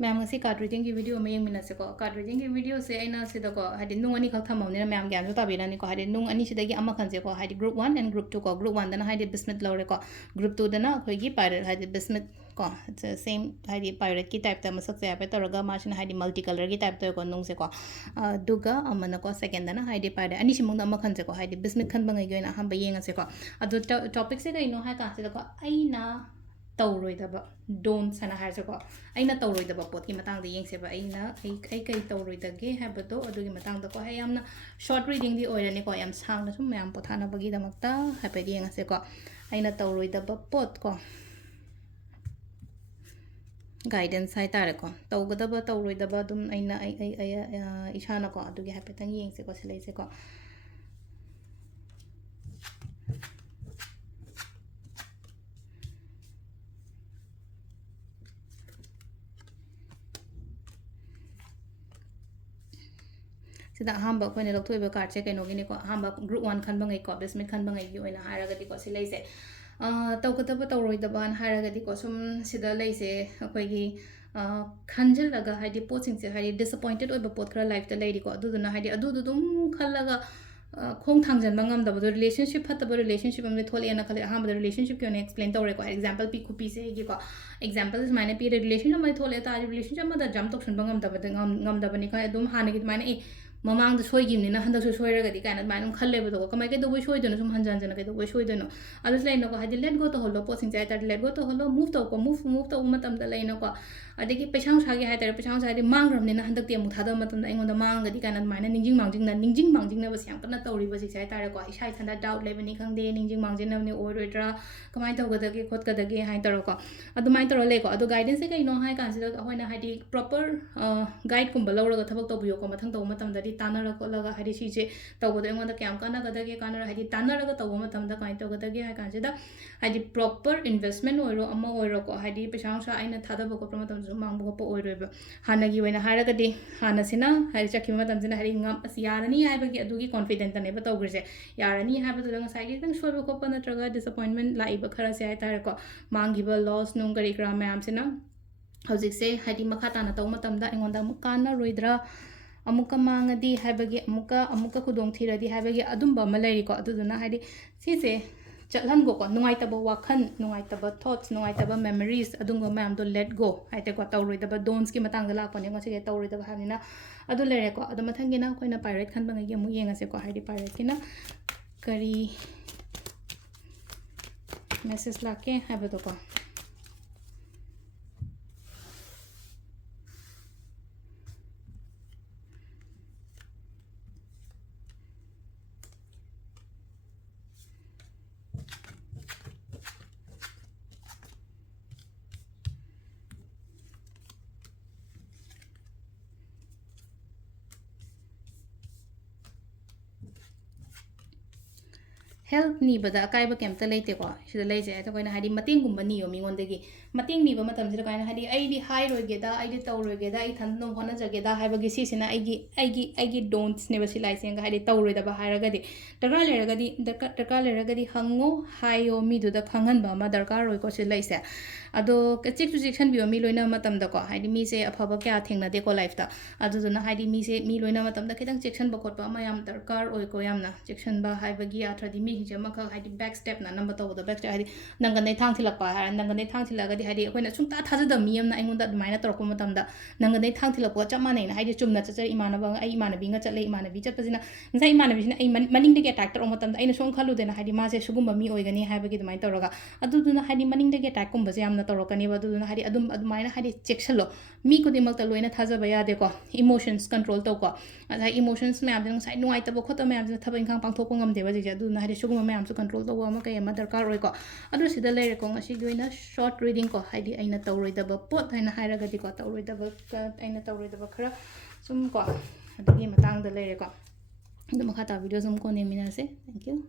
ma'am से card reading की video में यंग मिनसे को कार्ड रीडिंग की वीडियो से अना से को हादि नुंग अनि खक थमौने मैम ग्यान जो ताबिरानी को हादि नुंग अनि सिदगी अमा खनसे को हादि ग्रुप 1 एंड ग्रुप 2 को ग्रुप 1 दना हादि बिस्मित लौरे को ग्रुप 2 दना अखोगी पायरेट हादि बिस्मित को सेम हादि पायरेट की टाइप ता मसक से आपे तोरगा मासिना हादि मल्टी कलर की टाइप तो को नुंग से को दुगा अमना को सेकंड दना हादि पायरेट अनि सिमुंग अमा खनसे को हादि बिस्मित खन बंगै गोइना हम बयेंग से को अदु टॉपिक से कइनो हा का से को अइना तौरोइदबा डोन सना हारसको अइना तौरोइदबा पोत की मतंग द येंगसेबा अइना आई कई तौरोइदगे हैबतो अदुगी मतंग द को है यामना शॉर्ट रीडिंग दी ओइरने को याम सांगना सुम मैम पोथाना बगी दमक्ता हैपेद येंगसे को अइना तौरोइदबा पोत को गाइडेंस है तारे को तौगदबा तौरोइदबा दुम अइना आई इशाना को अदुगी हैपेतंग येंगसे को सिलेसे को सिदा अहम अखोने लौथोइबा कार्ड से कइनोगिने को अहम ग्रुप 1 खनबंगै को बिस्मित खनबंगै की ओइना हारगदि को सिलेसे तौगदबा तौरोइदबा हारगदि को सुम सिदा लेसे अखोइगी खनजलगा हाइदि पोचिंग से हाइदि डिसअपॉइंटेड ओइबा पोत खरा लाइफ ता लेरि को अदुदुना हाइदि अदुदु दुम खलगा खोंग थांगजन बंगम दबदो रिलेशनशिप फतबो रिलेशनशिप में थोले ना खले अहम रिलेशनशिप के एक्सप्लेन तौरे को एग्जांपल पी खुपी से की को एग्जांपल माने पी रिलेशनशिप में थोले ता रिलेशनशिप में जम तोक्सन बंगम दबद ngam दबनी खा दुम हाने की माने ममांग सोईगिमनिना हंदक सोईरगदी कायना माने खल्लेबदो खमाय के दोबो सोईदनो सुम हंजन के दोबो सोईदनो अदुस लेनो को हादि लेट गो तो होलो पोसिंग जाय ता लेट गो तो होलो मूव तो को मूव तो मतम द लेनो को अदगी पैसांग सागे हाय ता पैसांग सागे मांगरमनिना हंदक ते मु थादा मतम द एंगोंदा मांगदी कायना माने निंजिंग मांजिंग ना बस याम कना तौरी बस जाय ता को इसा इथंदा डाउट लेबनी खंगदे निंजिंग मांजिंग नवनी ओइरोइद्रा कमाय तौगदगे खोतगदगे हाय तरो को अदुमाय तरो ले को अदु गाइडेंस से कइनो हाय कांसिदा होइना हादि प्रॉपर गाइड कुंबा लौरगा थबक तौबियो को मथंग तौ मतम ददी तानर कोलगा हादि सीजे तौबदो एंगोंदा क्याम कानागदगे कानर हादि तानरगा तौबो मतम द काय तौगदगे हाय कांसिदा हादि प्रॉपर इन्वेस्टमेंट ओइरो अमा ओइरो को हादि पैसांग सा आइना थादबो को मतम जो मांगबो को ओइरोबा हानगी ओइना हारगदि हानसिना हादि चखि मतम सिना हादि ngam यारनी हायबगी अदुगी कॉन्फिडेंट तनेबा तौग्रसे यारनी हायबदो ngसाइगी तंग सोइबो को नत्रगा डिसअपॉइंटमेंट लाइबा खरासे हाय तारे को मांगिबा लॉस नुंग करी क्रा मैम सिना हौजिकसे हादि मखा ताना तौ मतमदा एंगोंदा काना रोइद्रा अमुका मांगदी हायबगी अमुका खुदोंग थिरदी हायबगी अदुंबा अमा लेरिको अदुदुना हादि सिसे चलहनगो को नुंगाइतबा वाखन नुंगाइतबा थॉट्स नुंगाइतबा मेमोरीज अदुंगो मैम दो लेट गो हाइते को तौरोइदबा डोन्स की मतंग लापने ngose तौरोइदबा हाबिना अदु लेरे को अदु मथंगिना खोइना पायरेट खनबंगै मु येंगसे को हाइदि पायरेट किना करी मैसेज लाके हाबदो को हेल्प नीबदा अकायब केमता लेतेको सिदा लेजे तो कोइना हादि मतेंग गुम्बा नियो मिंगोंदगी मतेंग नीबा मतम सिदा कायना हादि आइदि हाई रोइगेदा आइदि तौरोइगेदा आई थंदनो होना जगेदा हाइबगी सिसिना आइगी डोंट्स नेबा सिलाइसेंगा हादि तौरोइदबा हायरगदि दरकार लेरगदि हंगो हायो मिदुदा खंगनबा मा दरकार रोइको सिलाइसे अदो चिक चिक्सन बियो मी लोइना मतम दको हादि मी से अफबा क्या थेंगना देखो लाइफ ता अदुदुना हादि मी से मी लोइना मतम दा खितंग चिक्सन बखोटबा मा याम दरकार ओइको यामना चिक्सन बा हाइबगी आथ्रदि मी हिजे मखा हादि बैक स्टेप ना नंबर तौबदा बैक स्टेप हादि नंगनै थांग थिलकपा हार नंगनै थांग थिलगदि हादि अखोइना सुंता थाजद मी यामना आइंगोंदा दुमाइना तोरको मतमदा नंगनै थांग थिलकपा चमानैना हादि चुमना चचर इमानबा आई इमानबींगा चले इमानबी चटपसिना नसाई इमानबीसिना आई मनिंगदगे अटैक तौर मतमदा आइना सों खलुदेना हादि मासे सुगुंबा मी ओइगनी हाइबगी दुमाइ तौरगा अदुदुना हादि मनिंगदगे अटैक कुंबसे यामना तौरकनी अदुदुना हादि अदुमाइना हादि चेक्सलो मी खुदिमक्ता लोइना थाजबा यादेको इमोशंस कंट्रोल तौको अदा इमोशंस मैम नसाई नुआइतबो खोतो मैम थबा इंखां पांथोको ngamदेबा जिजे अदुना हादि सुगुंबा मैम सु कंट्रोल तौबा अमा कय अमा दरकार ओइको अदु सिदा लेरेको ngasi गोइना शॉर्ट रीडिंग को हादि आइना तौरोइदबा पोत हाइना हायरगदि को तौरोइदबा आइना तौरोइदबा खरा सुम को अदुगी मतंग द लेरेको अदु मखा ता वीडियो सुम को नेमिनासे थैंक यू